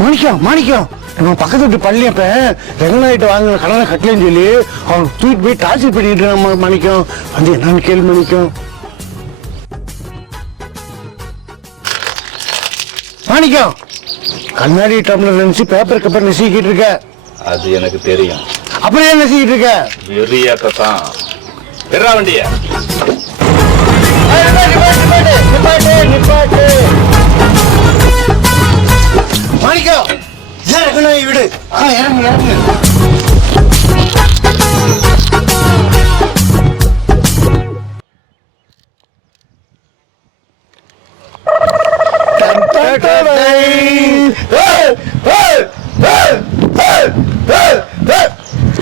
மாணிக்கம் மாணிக்கம், நம்ம பக்கத்து வீட்டு பள்ளியப்ப ரெங்கநாயிட்டு வாங்கின கடனை கட்டலன்னு சொல்லி அவன் தூக்கிட்டு போய் டார்ச்சர் பண்ணிட்டு இருக்கான் மாணிக்கம். வந்து என்னன்னு கேள்வி மாணிக்கம். மாணிக்கம், கண்ணாடி டம்ளர் நினைச்சு பேப்பர் கப்பர் நெசிக்கிட்டு இருக்க. அது எனக்கு தெரியும். அப்புறம் ஏன் நெசிக்கிட்டு இருக்க? வெறியாத்தான் பெறா வண்டிய. மாணிக்கம், ஏன் ரெங்கநாயி விடு. இறங்கு இறங்கு.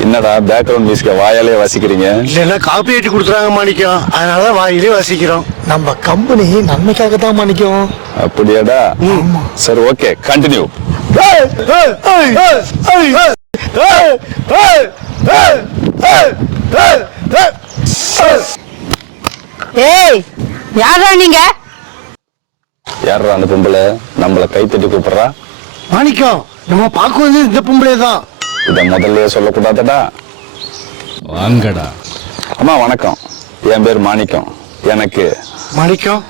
என்னடா பேக்ரவுண்ட் மியூசிக்க வாயாலே வாசிக்கிறீங்க? இல்லைன்னா காப்பி ஏற்றி கொடுத்துறாங்க மாணிக்கம், அதனால வாயிலே வாசிக்கிறோம். நம்ம கம்பெனி நன்மைக்காக தான் மாணிக்கம். அப்படியாடா? சரி, ஓகே, கண்டினியூ. ஏய், யாரா நீங்க? யாரா அந்த பொம்பளை நம்மள கை தட்டி கூப்பிடுறா? மாணிக்கம், நம்ம பார்க்க வந்து இந்த பொம்பளை தான். இத முதல்லயே சொல்லக்கூடாதடா. வாங்கடா. அம்மா வணக்கம், என் பேர் மாணிக்கம். எனக்கு மாணிக்கம்,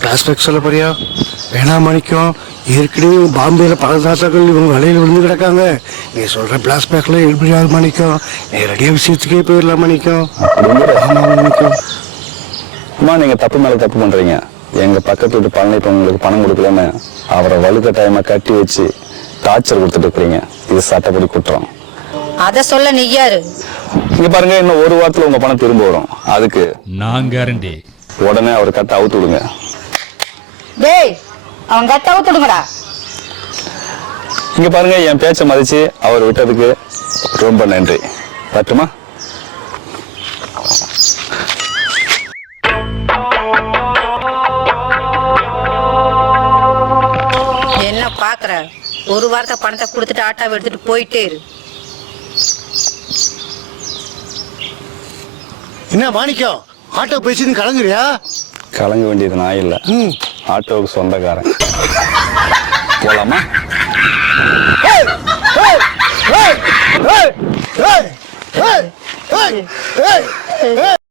பிளாஸ்பேக் சொல்ல போறியா? வேணாம் மாணிக்கம், ஏற்கனவே பாம்பேல பல தாத்தாக்கள் இவங்க வலையில விழுந்து கிடக்காங்க. நீ சொல்ற பிளாஸ்பேக்ல எழுப்பிடாது மாணிக்கம், நேரடியாக விஷயத்துக்கே போயிடலாம் மாணிக்கம். ஆமா மாணிக்கம். அம்மா, நீங்க தப்பு மேல தப்பு பண்றீங்க. எங்க பக்கத்து வீட்டு பழனி இப்ப உங்களுக்கு பணம் கொடுக்கலன்னு அவரை வலுக்கட்டாயமா கட்டி வச்சு டார்ச்சர் கொடுத்துட்டு இருக்கிறீங்க. இது சட்டப்படி குற்றம். அத சொல்ல நீ யாரு? இங்க பாருங்க, இன்னும் ஒரு வாரத்துல உங்க பணம் திரும்ப வரும். அதுக்கு நான் கேரண்டி. உடனே அவர் கட்ட அவுத்து விடுங்க. டேய், அவன் கட்ட அவுத்துடுங்கடா. இங்க பாருங்க, என் பேச்சை மதிச்சு அவர் விட்டதுக்கு ரொம்ப நன்றி. பட்டுமா? என்ன பாக்குற? ஒரு வாரத்தை பணத்தை கொடுத்துட்டு ஆட்டாவை எடுத்துட்டு போயிட்டே இரு. என்ன மாணிக்கம், ஆட்டோ பேசின்னு கலங்குறியா? கலங்க வேண்டியது நான் இல்ல, ஆட்டோவுக்கு சொந்தக்காரன். போலாமா? Hey! Hey! Hey! Hey! Hey! Hey! Hey!